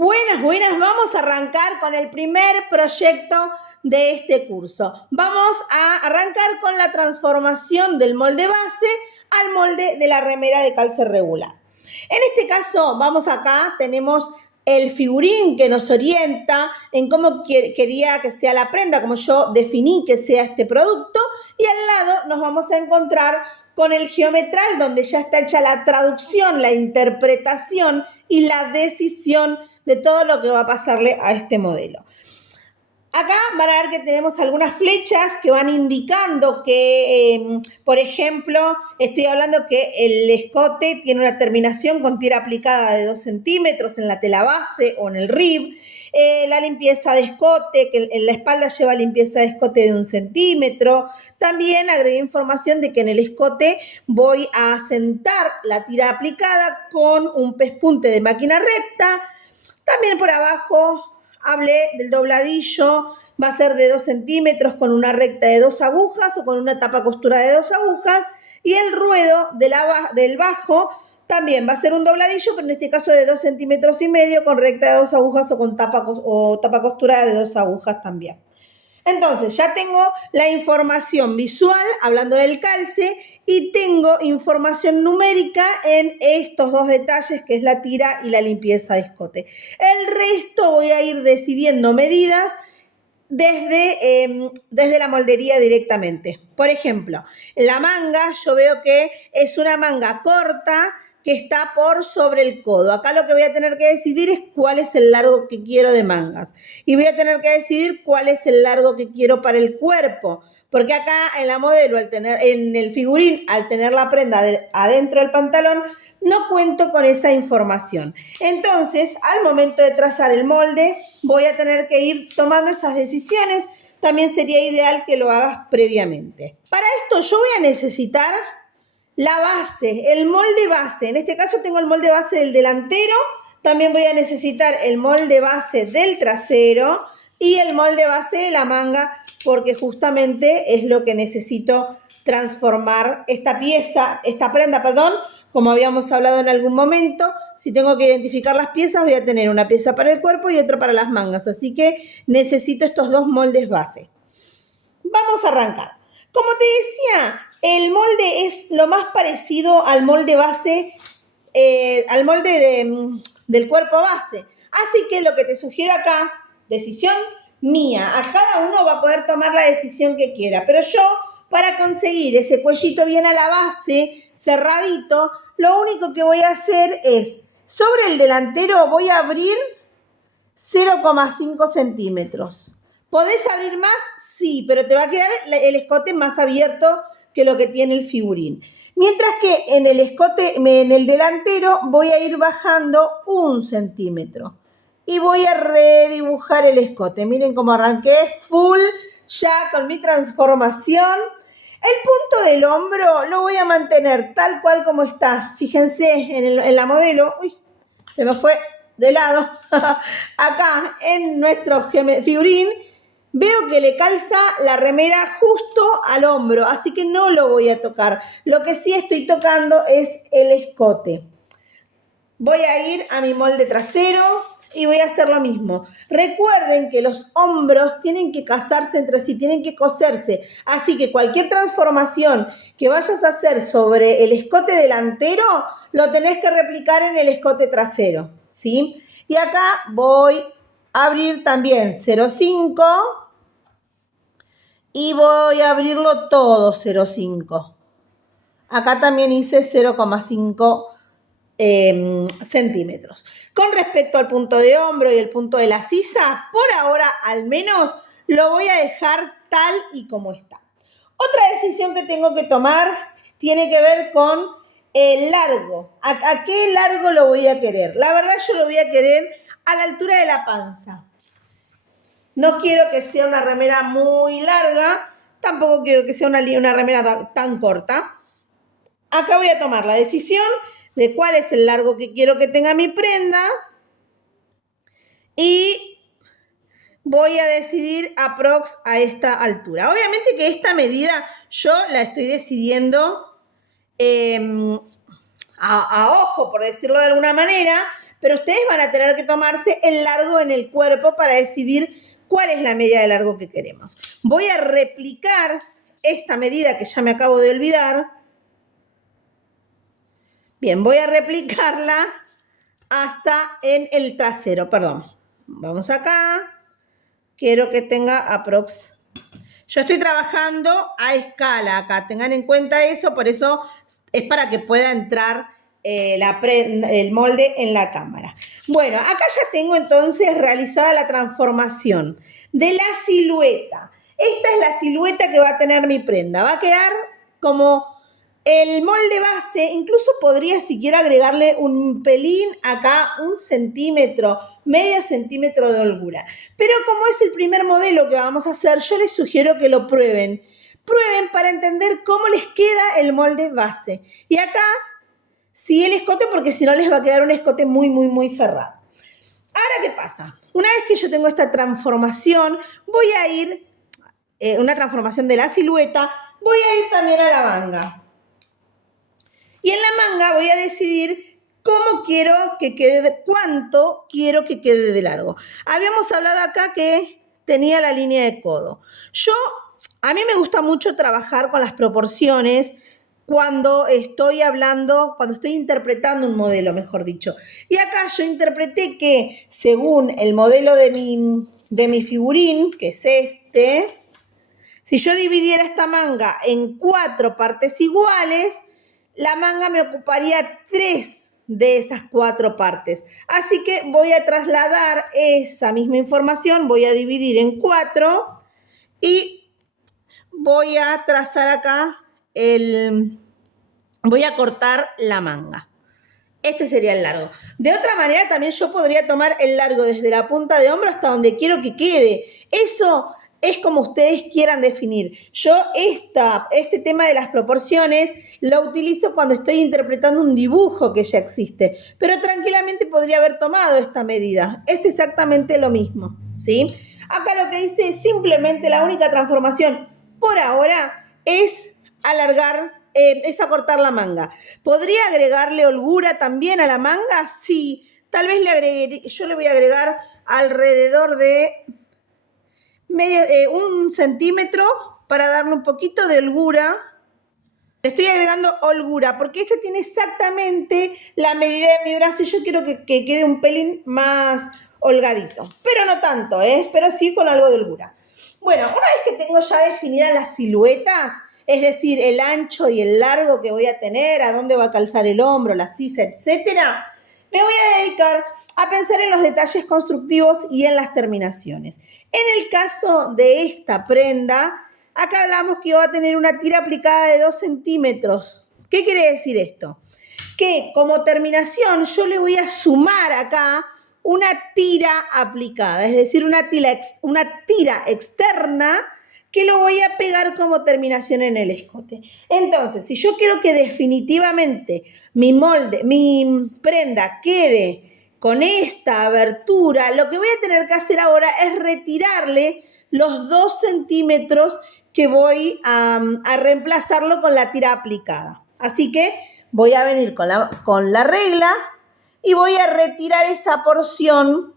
Buenas, buenas. Vamos a arrancar con el primer proyecto de este curso. Vamos a arrancar con la transformación del molde base al molde de la remera de calce regular. En este caso, vamos acá, tenemos el figurín que nos orienta en cómo quería que sea la prenda, como yo definí que sea este producto, y al lado nos vamos a encontrar con el geometral, donde ya está hecha la traducción, la interpretación y la decisión de todo lo que va a pasarle a este modelo. Acá van a ver que tenemos algunas flechas que van indicando que, por ejemplo, estoy hablando que el escote tiene una terminación con tira aplicada de 2 centímetros en la tela base o en el rib. La limpieza de escote, que en la espalda lleva limpieza de escote de 1 centímetro. También agregué información de que en el escote voy a asentar la tira aplicada con un pespunte de máquina recta. También por abajo hablé del dobladillo, va a ser de 2 centímetros con una recta de 2 agujas o con una tapa costura de 2 agujas. Y el ruedo del bajo también va a ser un dobladillo, pero en este caso de 2 centímetros y medio con recta de 2 agujas o con tapa costura de 2 agujas también. Entonces, ya tengo la información visual, hablando del calce, y tengo información numérica en estos dos detalles, que es la tira y la limpieza de escote. El resto voy a ir decidiendo medidas desde la moldería directamente. Por ejemplo, la manga, yo veo que es una manga corta, que está por sobre el codo. Acá lo que voy a tener que decidir es cuál es el largo que quiero de mangas. Y voy a tener que decidir cuál es el largo que quiero para el cuerpo. Porque acá en la modelo, en el figurín, al tener la prenda adentro del pantalón, no cuento con esa información. Entonces, al momento de trazar el molde, voy a tener que ir tomando esas decisiones. También sería ideal que lo hagas previamente. Para esto yo voy a necesitar la base, el molde base. En este caso tengo el molde base del delantero, también voy a necesitar el molde base del trasero y el molde base de la manga, porque justamente es lo que necesito transformar esta prenda, como habíamos hablado en algún momento. Si tengo que identificar las piezas, voy a tener una pieza para el cuerpo y otra para las mangas, así que necesito estos dos moldes base. Vamos a arrancar. Como te decía, el molde es lo más parecido al molde base, al molde del cuerpo base. Así que lo que te sugiero acá, decisión mía, a cada uno va a poder tomar la decisión que quiera. Pero yo, para conseguir ese cuellito bien a la base, cerradito, lo único que voy a hacer es, sobre el delantero voy a abrir 0,5 centímetros. ¿Podés abrir más? Sí, pero te va a quedar el escote más abierto que lo que tiene el figurín. Mientras que en el delantero voy a ir bajando 1 centímetro. Y voy a redibujar el escote. Miren cómo arranqué full ya con mi transformación. El punto del hombro lo voy a mantener tal cual como está. Fíjense en la modelo. Uy, se me fue de lado. Acá en nuestro figurín veo que le calza la remera justo al hombro, así que no lo voy a tocar. Lo que sí estoy tocando es el escote. Voy a ir a mi molde trasero y voy a hacer lo mismo. Recuerden que los hombros tienen que casarse entre sí, tienen que coserse. Así que cualquier transformación que vayas a hacer sobre el escote delantero, lo tenés que replicar en el escote trasero, ¿sí? Y acá voy a abrir también 0,5 y voy a abrirlo todo 0,5. Acá también hice 0,5 centímetros. Con respecto al punto de hombro y el punto de la sisa, por ahora al menos lo voy a dejar tal y como está. Otra decisión que tengo que tomar tiene que ver con el largo. ¿A qué largo lo voy a querer? La verdad yo lo voy a querer a la altura de la panza. No quiero que sea una remera muy larga, tampoco quiero que sea una remera tan corta. Acá voy a tomar la decisión de cuál es el largo que quiero que tenga mi prenda y voy a decidir aprox a esta altura. Obviamente que esta medida yo la estoy decidiendo a ojo, por decirlo de alguna manera, pero ustedes van a tener que tomarse el largo en el cuerpo para decidir cuál es la medida de largo que queremos. Voy a replicar esta medida que ya me acabo de olvidar. Bien, voy a replicarla hasta en el trasero, perdón. Vamos acá. Quiero que tenga aprox. Yo estoy trabajando a escala acá, tengan en cuenta eso, por eso es para que pueda entrar el molde en la cámara. Bueno, acá ya tengo entonces realizada la transformación de la silueta. Esta es la silueta que va a tener mi prenda. Va a quedar como el molde base, incluso podría si quiero agregarle un pelín acá, 1 centímetro, medio centímetro de holgura. Pero como es el primer modelo que vamos a hacer, yo les sugiero que lo prueben. Prueben para entender cómo les queda el molde base. Y acá, sí el escote, porque si no les va a quedar un escote muy, muy, muy cerrado. Ahora, ¿qué pasa? Una vez que yo tengo esta transformación, voy a ir, una transformación de la silueta, voy a ir también a la manga. Y en la manga voy a decidir cómo quiero que quede, cuánto quiero que quede de largo. Habíamos hablado acá que tenía la línea de codo. A mí me gusta mucho trabajar con las proporciones cuando estoy hablando, cuando estoy interpretando un modelo, mejor dicho. Y acá yo interpreté que según el modelo de mi figurín, que es este, si yo dividiera esta manga en 4 partes iguales, la manga me ocuparía 3 de esas 4 partes. Así que voy a trasladar esa misma información, voy a dividir en 4 y voy a trazar acá voy a cortar la manga. Este sería el largo. De otra manera también yo podría tomar el largo desde la punta de hombro hasta donde quiero que quede. Eso es como ustedes quieran definir. Yo este tema de las proporciones lo utilizo cuando estoy interpretando un dibujo que ya existe, pero tranquilamente podría haber tomado esta medida. Es exactamente lo mismo, ¿sí? Acá lo que hice es simplemente la única transformación por ahora es alargar, es acortar la manga. ¿Podría agregarle holgura también a la manga? Sí, tal vez yo le voy a agregar alrededor de 1 centímetro para darle un poquito de holgura. Le estoy agregando holgura porque este tiene exactamente la medida de mi brazo y yo quiero que quede un pelín más holgadito. Pero no tanto, pero sí con algo de holgura. Bueno, una vez que tengo ya definidas las siluetas, es decir, el ancho y el largo que voy a tener, a dónde va a calzar el hombro, la sisa, etcétera, me voy a dedicar a pensar en los detalles constructivos y en las terminaciones. En el caso de esta prenda, acá hablamos que va a tener una tira aplicada de 2 centímetros. ¿Qué quiere decir esto? Que como terminación yo le voy a sumar acá una tira aplicada, es decir, una tira externa que lo voy a pegar como terminación en el escote. Entonces, si yo quiero que definitivamente mi prenda quede con esta abertura, lo que voy a tener que hacer ahora es retirarle los 2 centímetros que voy a reemplazarlo con la tira aplicada. Así que voy a venir con la regla y voy a retirar esa porción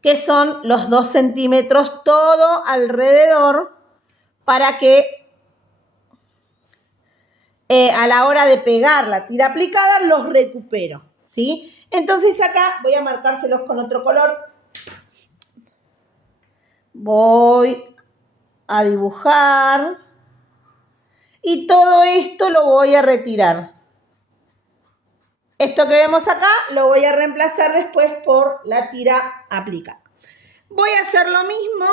que son los 2 centímetros todo alrededor para que a la hora de pegar la tira aplicada los recupero, ¿sí? Entonces acá voy a marcárselos con otro color. Voy a dibujar y todo esto lo voy a retirar. Esto que vemos acá lo voy a reemplazar después por la tira aplicada. Voy a hacer lo mismo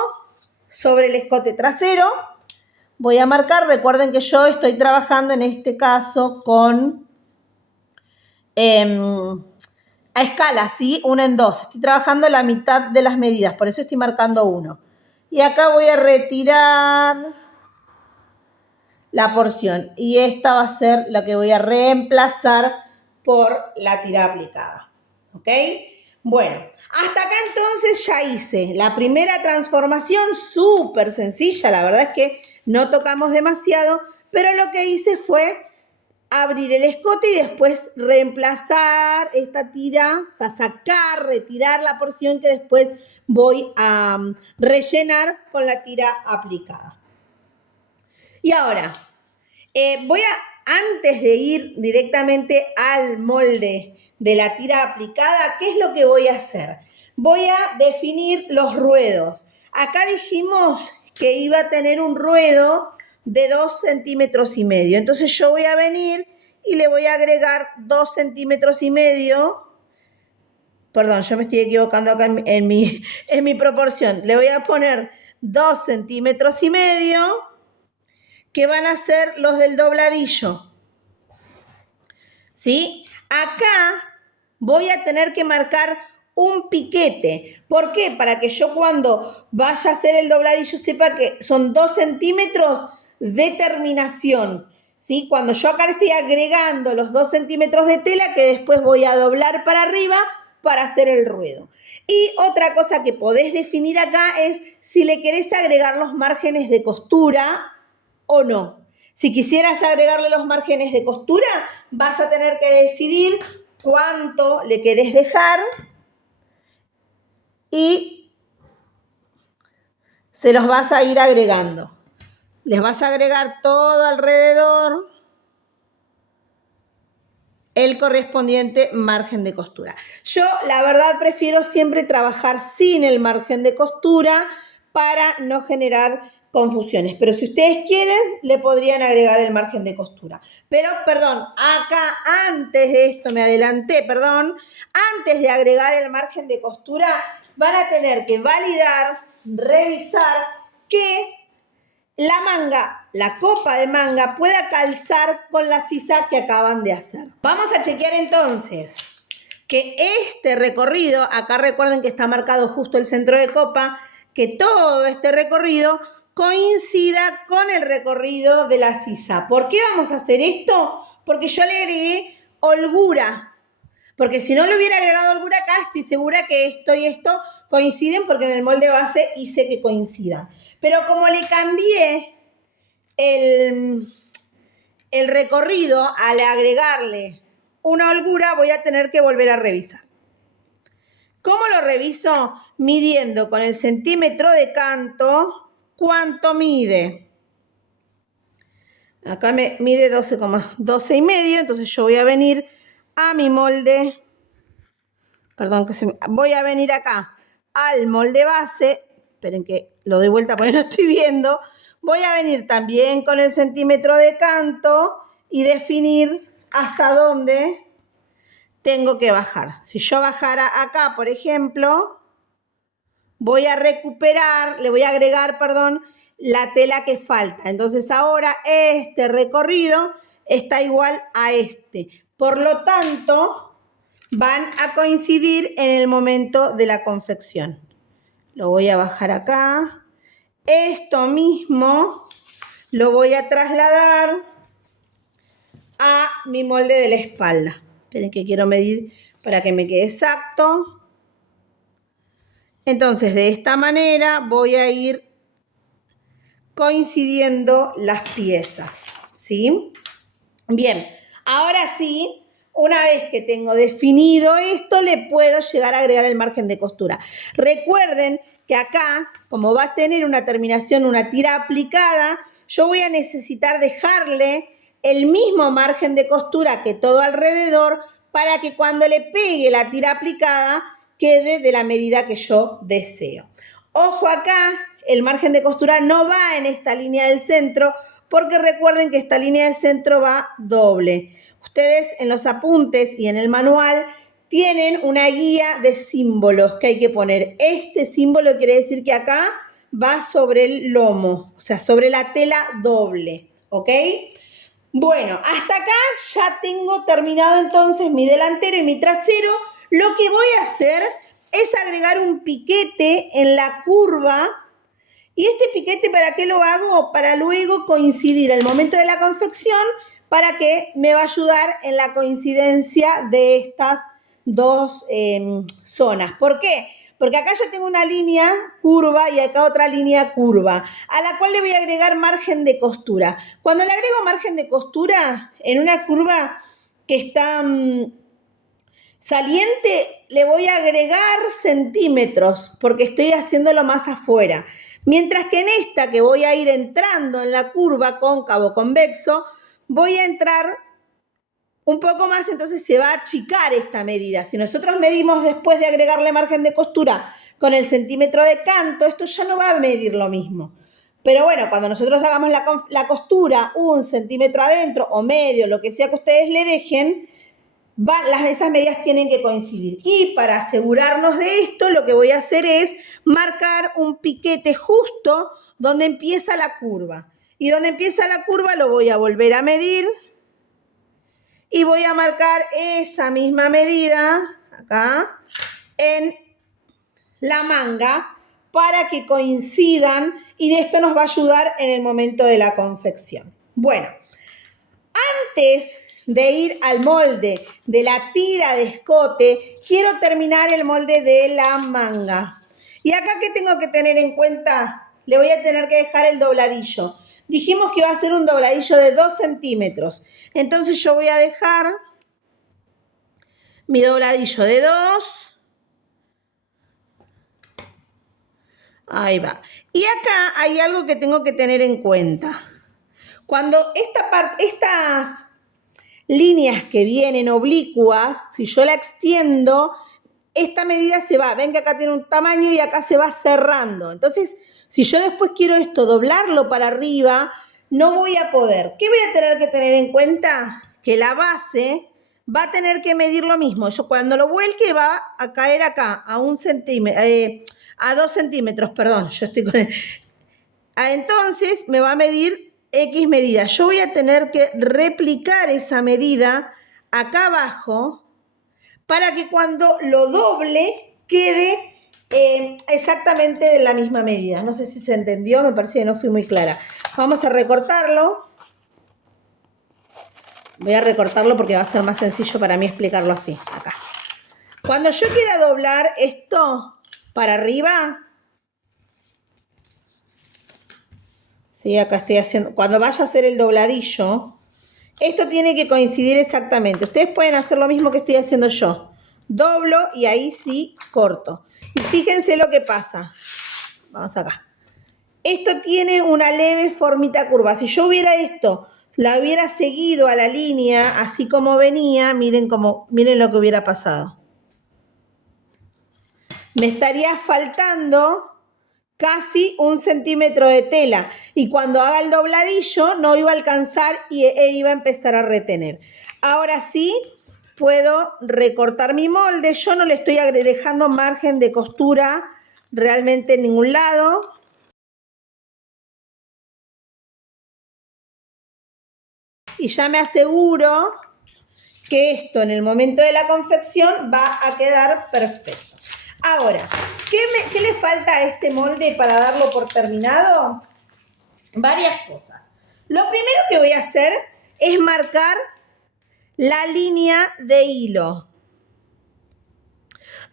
sobre el escote trasero. Voy a marcar, recuerden que yo estoy trabajando en este caso con a escala, ¿sí? 1 en 2. Estoy trabajando la mitad de las medidas, por eso estoy marcando 1. Y acá voy a retirar la porción. Y esta va a ser la que voy a reemplazar por la tira aplicada. ¿Ok? Bueno, hasta acá entonces ya hice la primera transformación, súper sencilla. La verdad es que no tocamos demasiado, pero lo que hice fue abrir el escote y después reemplazar esta tira, o sea, sacar, retirar la porción que después voy a rellenar con la tira aplicada. Y ahora, antes de ir directamente al molde de la tira aplicada, ¿qué es lo que voy a hacer? Voy a definir los ruedos. Acá dijimos que iba a tener un ruedo de 2,5 centímetros. Entonces yo voy a venir y le voy a agregar 2,5 centímetros. Perdón, yo me estoy equivocando acá en mi proporción. Le voy a poner 2,5 centímetros que van a ser los del dobladillo. ¿Sí? Acá voy a tener que marcar un piquete. ¿Por qué? Para que yo cuando vaya a hacer el dobladillo sepa que son 2 centímetros de terminación. ¿Sí? Cuando yo acá le estoy agregando los 2 centímetros de tela que después voy a doblar para arriba para hacer el ruedo. Y otra cosa que podés definir acá es si le querés agregar los márgenes de costura o no. Si quisieras agregarle los márgenes de costura, vas a tener que decidir cuánto le querés dejar y se los vas a ir agregando. Les vas a agregar todo alrededor el correspondiente margen de costura. Yo, la verdad, prefiero siempre trabajar sin el margen de costura para no generar confusiones. Pero si ustedes quieren, le podrían agregar el margen de costura. Pero, perdón, acá antes de esto me adelanté, perdón. Antes de agregar el margen de costura, van a tener que validar, revisar que la manga, la copa de manga, pueda calzar con la sisa que acaban de hacer. Vamos a chequear entonces que este recorrido, acá recuerden que está marcado justo el centro de copa, que todo este recorrido coincida con el recorrido de la sisa. ¿Por qué vamos a hacer esto? Porque yo le agregué holgura. Porque si no le hubiera agregado holgura acá, estoy segura que esto y esto coinciden porque en el molde base hice que coincidan. Pero como le cambié el recorrido al agregarle una holgura, voy a tener que volver a revisar. ¿Cómo lo reviso? Midiendo con el centímetro de canto cuánto mide. Acá me mide 12 y medio, entonces yo voy a venir a mi molde, perdón, voy a venir acá al molde base. Esperen que lo doy vuelta porque no estoy viendo. Voy a venir también con el centímetro de canto y definir hasta dónde tengo que bajar. Si yo bajara acá, por ejemplo, voy a recuperar, le voy a agregar, perdón, la tela que falta. Entonces ahora este recorrido está igual a este. Por lo tanto, van a coincidir en el momento de la confección. Lo voy a bajar acá. Esto mismo lo voy a trasladar a mi molde de la espalda. Esperen que quiero medir para que me quede exacto. Entonces, de esta manera voy a ir coincidiendo las piezas, ¿sí? Bien, ahora sí, una vez que tengo definido esto, le puedo llegar a agregar el margen de costura. Recuerden que acá, como va a tener una terminación, una tira aplicada, yo voy a necesitar dejarle el mismo margen de costura que todo alrededor para que cuando le pegue la tira aplicada quede de la medida que yo deseo. Ojo acá, el margen de costura no va en esta línea del centro porque recuerden que esta línea del centro va doble. Ustedes en los apuntes y en el manual tienen una guía de símbolos que hay que poner. Este símbolo quiere decir que acá va sobre el lomo, o sea, sobre la tela doble, ¿ok? Bueno, hasta acá ya tengo terminado entonces mi delantero y mi trasero. Lo que voy a hacer es agregar un piquete en la curva. ¿Y este piquete para qué lo hago? Para luego coincidir el momento de la confección, para que me va a ayudar en la coincidencia de estas dos zonas. ¿Por qué? Porque acá yo tengo una línea curva y acá otra línea curva, a la cual le voy a agregar margen de costura. Cuando le agrego margen de costura en una curva que está saliente, le voy a agregar centímetros, porque estoy haciéndolo más afuera. Mientras que en esta, que voy a ir entrando en la curva cóncavo convexo, voy a entrar un poco más, entonces se va a achicar esta medida. Si nosotros medimos después de agregarle margen de costura con el centímetro de canto, esto ya no va a medir lo mismo. Pero bueno, cuando nosotros hagamos la costura 1 centímetro adentro o medio, lo que sea que ustedes le dejen, esas medidas tienen que coincidir. Y para asegurarnos de esto, lo que voy a hacer es marcar un piquete justo donde empieza la curva. Y donde empieza la curva lo voy a volver a medir. Y voy a marcar esa misma medida, acá, en la manga, para que coincidan, y esto nos va a ayudar en el momento de la confección. Bueno, antes de ir al molde de la tira de escote, quiero terminar el molde de la manga. Y acá, ¿qué tengo que tener en cuenta? Le voy a tener que dejar el dobladillo. Dijimos que iba a ser un dobladillo de 2 centímetros. Entonces yo voy a dejar mi dobladillo de 2. Ahí va. Y acá hay algo que tengo que tener en cuenta. Cuando estas líneas que vienen oblicuas, si yo la extiendo, esta medida se va. Ven que acá tiene un tamaño y acá se va cerrando. Entonces, si yo después quiero esto, doblarlo para arriba, no voy a poder. ¿Qué voy a tener que tener en cuenta? Que la base va a tener que medir lo mismo. Yo cuando lo vuelque va a caer acá a 1 centímetro, a 2 centímetros, perdón. Yo estoy con entonces me va a medir X medida. Yo voy a tener que replicar esa medida acá abajo para que cuando lo doble quede exactamente de la misma medida. No sé si se entendió, me parece que no fui muy clara. Vamos a recortarlo. Voy a recortarlo porque va a ser más sencillo para mí explicarlo así, acá. Cuando yo quiera doblar esto para arriba, sí, acá estoy haciendo, cuando vaya a hacer el dobladillo, esto tiene que coincidir exactamente. Ustedes pueden hacer lo mismo que estoy haciendo yo. Doblo y ahí sí corto. Y fíjense lo que pasa. Vamos acá. Esto tiene una leve formita curva. Si yo hubiera esto, la hubiera seguido a la línea, así como venía, miren lo que hubiera pasado. Me estaría faltando casi 1 centímetro de tela. Y cuando haga el dobladillo, no iba a alcanzar e iba a empezar a retener. Ahora sí, puedo recortar mi molde. Yo no le estoy dejando margen de costura realmente en ningún lado. Y ya me aseguro que esto en el momento de la confección va a quedar perfecto. Ahora, ¿qué le falta a este molde para darlo por terminado? Varias cosas. Lo primero que voy a hacer es marcar la línea de hilo.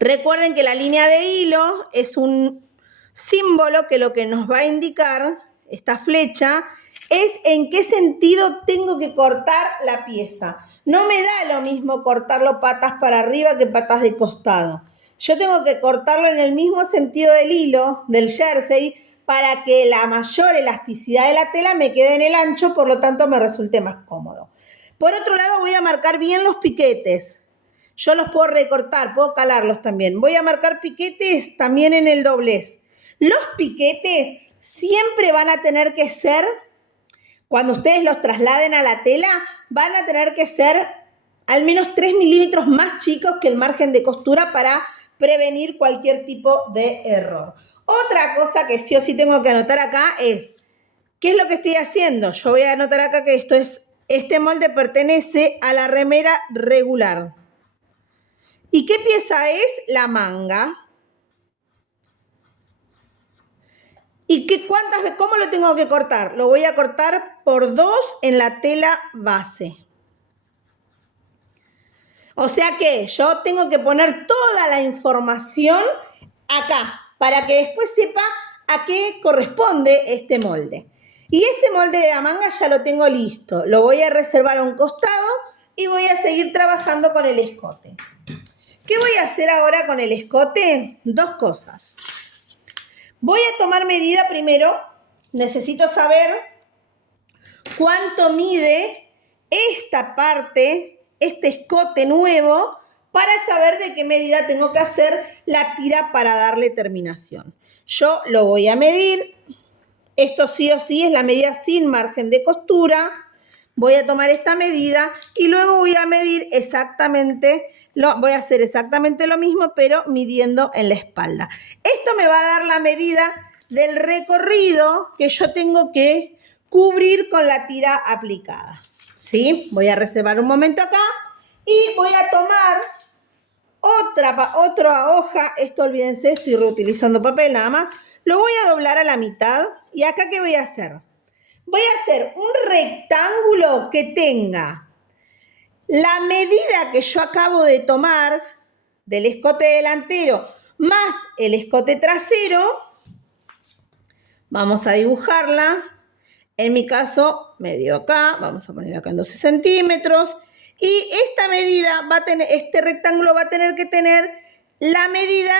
Recuerden que la línea de hilo es un símbolo que lo que nos va a indicar, esta flecha, es en qué sentido tengo que cortar la pieza. No me da lo mismo cortarlo patas para arriba que patas de costado. Yo tengo que cortarlo en el mismo sentido del hilo, del jersey, para que la mayor elasticidad de la tela me quede en el ancho, por lo tanto me resulte más cómodo. Por otro lado, voy a marcar bien los piquetes. Yo los puedo recortar, puedo calarlos también. Voy a marcar piquetes también en el doblez. Los piquetes siempre van a tener que ser, cuando ustedes los trasladen a la tela, van a tener que ser al menos 3 milímetros más chicos que el margen de costura para prevenir cualquier tipo de error. Otra cosa que sí o sí tengo que anotar acá es, ¿qué es lo que estoy haciendo? Yo voy a anotar acá que este molde pertenece a la remera regular. ¿Y qué pieza es? La manga. ¿Y cómo lo tengo que cortar? Lo voy a cortar por 2 en la tela base. O sea que yo tengo que poner toda la información acá, para que después sepa a qué corresponde este molde. Y este molde de la manga ya lo tengo listo. Lo voy a reservar a un costado y voy a seguir trabajando con el escote. ¿Qué voy a hacer ahora con el escote? Dos cosas. Voy a tomar medida primero. Necesito saber cuánto mide esta parte, este escote nuevo, para saber de qué medida tengo que hacer la tira para darle terminación. Yo lo voy a medir. Esto sí o sí es la medida sin margen de costura. Voy a tomar esta medida y luego voy a medir exactamente, voy a hacer exactamente lo mismo, pero midiendo en la espalda. Esto me va a dar la medida del recorrido que yo tengo que cubrir con la tira aplicada. ¿Sí? Voy a reservar un momento acá y voy a tomar otra hoja. Esto olvídense, estoy reutilizando papel nada más. Lo voy a doblar a la mitad y acá ¿qué voy a hacer? Voy a hacer un rectángulo que tenga la medida que yo acabo de tomar del escote delantero más el escote trasero. Vamos a dibujarla. En mi caso, medio acá, vamos a poner acá en 12 centímetros. Y esta medida va a tener, este rectángulo va a tener que tener la medida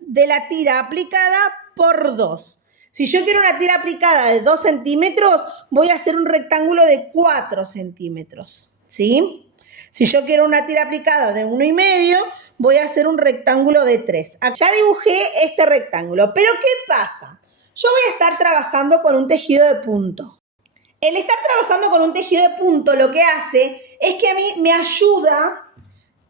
de la tira aplicada por 2. Si yo quiero una tira aplicada de 2 centímetros, voy a hacer un rectángulo de 4 centímetros. ¿Sí? Si yo quiero una tira aplicada de 1,5, voy a hacer un rectángulo de 3. Ya dibujé este rectángulo, pero ¿qué pasa? Yo voy a estar trabajando con un tejido de punto. El estar trabajando con un tejido de punto lo que hace es que a mí me ayuda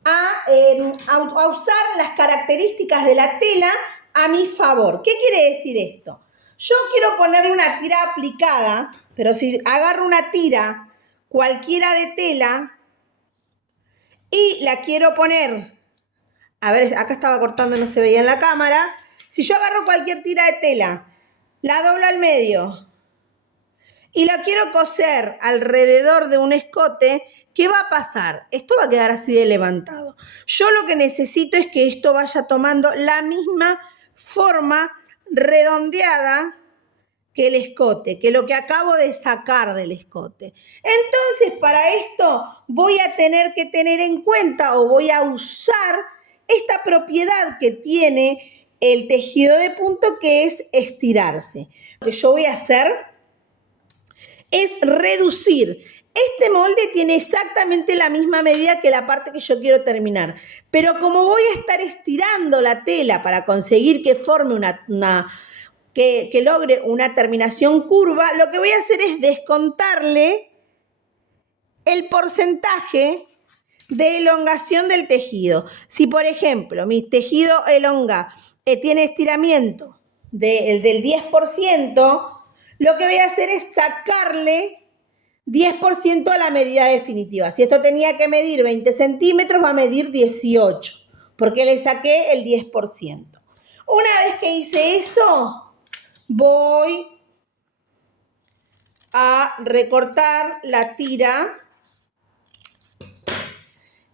a usar las características de la tela a mi favor. ¿Qué quiere decir esto? Yo quiero ponerle una tira aplicada, pero si agarro una tira cualquiera de tela y la quiero poner, a ver, acá estaba cortando, no se veía en la cámara. Si yo agarro cualquier tira de tela, la doblo al medio y la quiero coser alrededor de un escote, ¿qué va a pasar? Esto va a quedar así de levantado. Yo lo que necesito es que esto vaya tomando la misma forma redondeada que el escote, que lo que acabo de sacar del escote. Entonces, para esto voy a tener que tener en cuenta o voy a usar esta propiedad que tiene el tejido de punto, que es estirarse. Lo que yo voy a hacer es reducir. Este molde tiene exactamente la misma medida que la parte que yo quiero terminar, pero como voy a estar estirando la tela para conseguir que forme que logre una terminación curva, lo que voy a hacer es descontarle el porcentaje de elongación del tejido. Si, por ejemplo, mi tejido elonga tiene estiramiento del 10%, lo que voy a hacer es sacarle 10% a la medida definitiva. Si esto tenía que medir 20 centímetros, va a medir 18, porque le saqué el 10%. Una vez que hice eso, voy a recortar la tira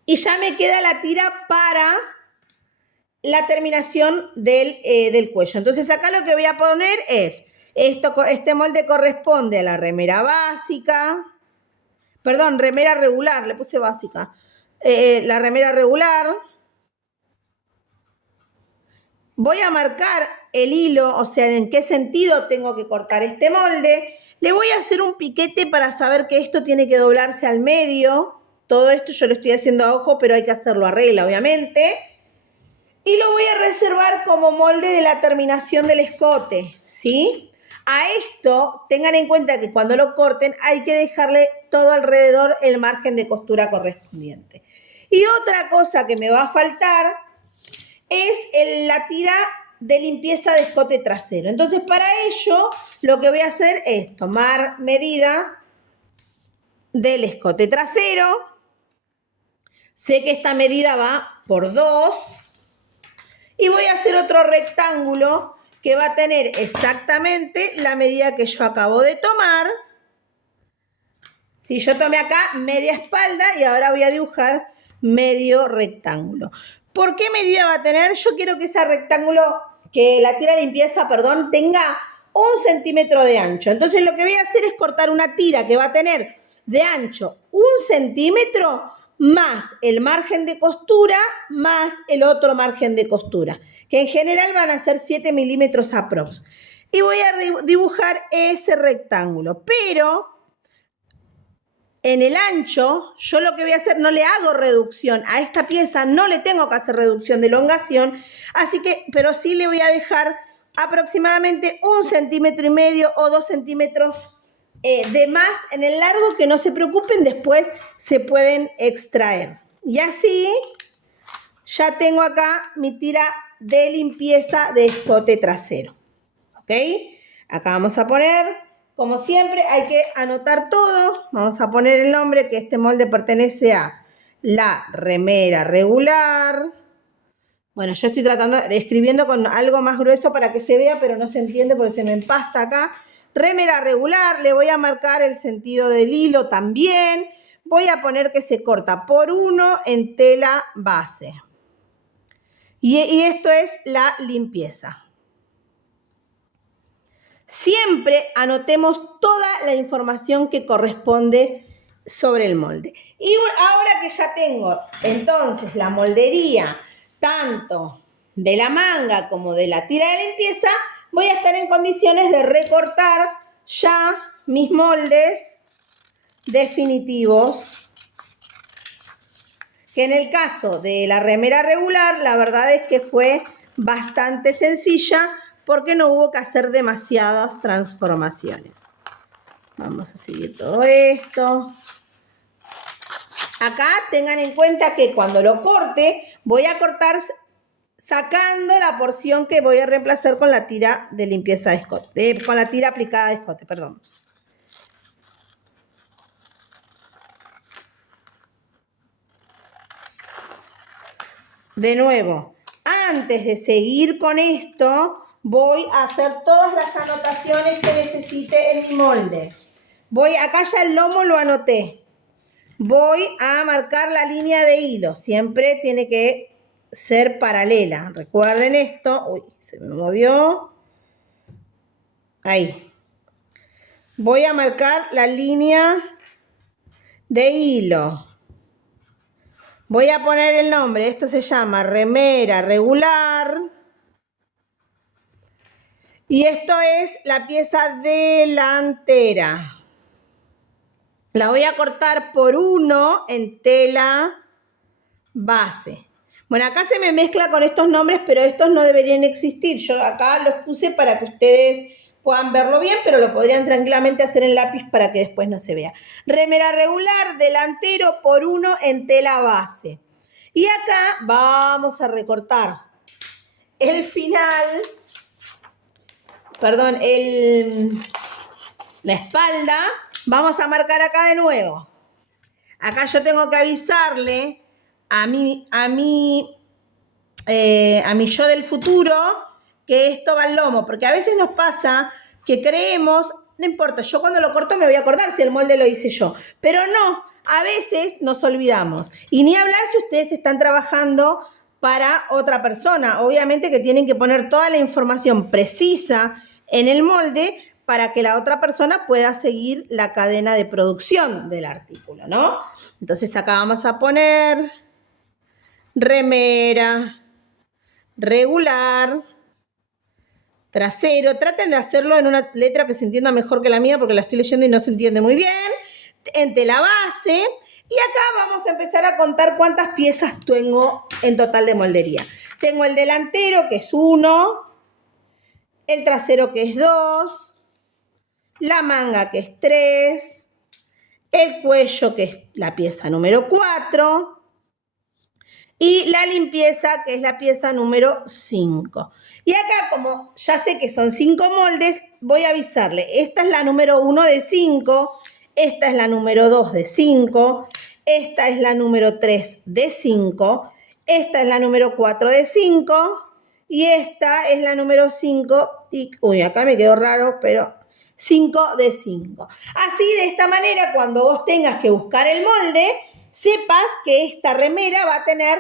y ya me queda la tira para la terminación del cuello. Entonces acá lo que voy a poner es, este molde corresponde a la remera básica, perdón, remera regular, le puse básica, la remera regular. Voy a marcar el hilo, o sea, en qué sentido tengo que cortar este molde. Le voy a hacer un piquete para saber que esto tiene que doblarse al medio. Todo esto yo lo estoy haciendo a ojo, pero hay que hacerlo a regla, obviamente. Y lo voy a reservar como molde de la terminación del escote, ¿sí? A esto, tengan en cuenta que cuando lo corten hay que dejarle todo alrededor el margen de costura correspondiente. Y otra cosa que me va a faltar es la tira de limpieza de escote trasero. Entonces, para ello, lo que voy a hacer es tomar medida del escote trasero. Sé que esta medida va por 2. Y voy a hacer otro rectángulo que va a tener exactamente la medida que yo acabo de tomar. Si yo tomé acá media espalda y ahora voy a dibujar medio rectángulo. ¿Por qué medida va a tener? Yo quiero que ese rectángulo, que la tira de limpieza, perdón, tenga 1 centímetro de ancho. Entonces lo que voy a hacer es cortar una tira que va a tener de ancho 1 centímetro más el margen de costura más el otro margen de costura, que en general van a ser 7 milímetros aprox. Y voy a dibujar ese rectángulo, pero en el ancho, yo lo que voy a hacer, no le hago reducción a esta pieza, no le tengo que hacer reducción de elongación, así que, pero sí le voy a dejar aproximadamente 1,5 centímetros o 2 centímetros de más en el largo, que no se preocupen, después se pueden extraer. Y así ya tengo acá mi tira de limpieza de escote trasero. ¿Ok? Acá vamos a poner, como siempre, hay que anotar todo. Vamos a poner el nombre, que este molde pertenece a la remera regular. Bueno, yo estoy tratando de escribiendo con algo más grueso para que se vea, pero no se entiende porque se me empasta acá. Remera regular, le voy a marcar el sentido del hilo también. Voy a poner que se corta por 1 en tela base. Y esto es la limpieza. Siempre anotemos toda la información que corresponde sobre el molde. Y ahora que ya tengo entonces la moldería, tanto de la manga como de la tira de limpieza, voy a estar en condiciones de recortar ya mis moldes definitivos, que en el caso de la remera regular, la verdad es que fue bastante sencilla porque no hubo que hacer demasiadas transformaciones. Vamos a seguir todo esto. Acá tengan en cuenta que cuando lo corte, voy a cortar sacando la porción que voy a reemplazar con la tira de limpieza de escote, con la tira aplicada de escote, perdón. De nuevo, antes de seguir con esto, voy a hacer todas las anotaciones que necesite en mi molde. Acá ya el lomo lo anoté. Voy a marcar la línea de hilo. Siempre tiene que ser paralela. Recuerden esto. Uy, se me movió. Ahí. Voy a marcar la línea de hilo. Voy a poner el nombre. Esto se llama remera regular. Y esto es la pieza delantera. La voy a cortar por 1 en tela base. Bueno, acá se me mezcla con estos nombres, pero estos no deberían existir. Yo acá los puse para que ustedes puedan verlo bien, pero lo podrían tranquilamente hacer en lápiz para que después no se vea. Remera regular, delantero por 1 en tela base. Y acá vamos a recortar el final, perdón, la espalda. Vamos a marcar acá de nuevo. Acá yo tengo que avisarle a mi yo del futuro que esto va al lomo, porque a veces nos pasa que creemos, no importa, yo cuando lo corto me voy a acordar si el molde lo hice yo, pero no, a veces nos olvidamos. Y ni hablar si ustedes están trabajando para otra persona. Obviamente que tienen que poner toda la información precisa en el molde para que la otra persona pueda seguir la cadena de producción del artículo, ¿no? Entonces acá vamos a poner remera regular, trasero. Traten de hacerlo en una letra que se entienda mejor que la mía porque la estoy leyendo y no se entiende muy bien. En tela base. Y acá vamos a empezar a contar cuántas piezas tengo en total de moldería. Tengo el delantero, que es 1, el trasero, que es 2, la manga, que es 3, el cuello, que es la pieza número 4, y la limpieza, que es la pieza número 5. Y acá, como ya sé que son 5 moldes, voy a avisarle. Esta es la número 1 de 5, esta es la número 2 de 5, esta es la número 3 de 5, esta es la número 4 de 5 y esta es la número 5. Y, uy, acá me quedó raro, pero 5 de 5. Así, de esta manera, cuando vos tengas que buscar el molde, sepas que esta remera va a tener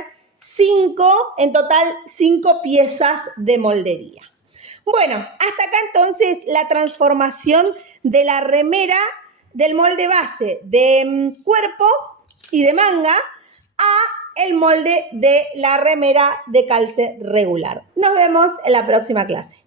en total 5 piezas de moldería. Bueno, hasta acá entonces la transformación de la remera del molde base de cuerpo y de manga a el molde de la remera de calce regular. Nos vemos en la próxima clase.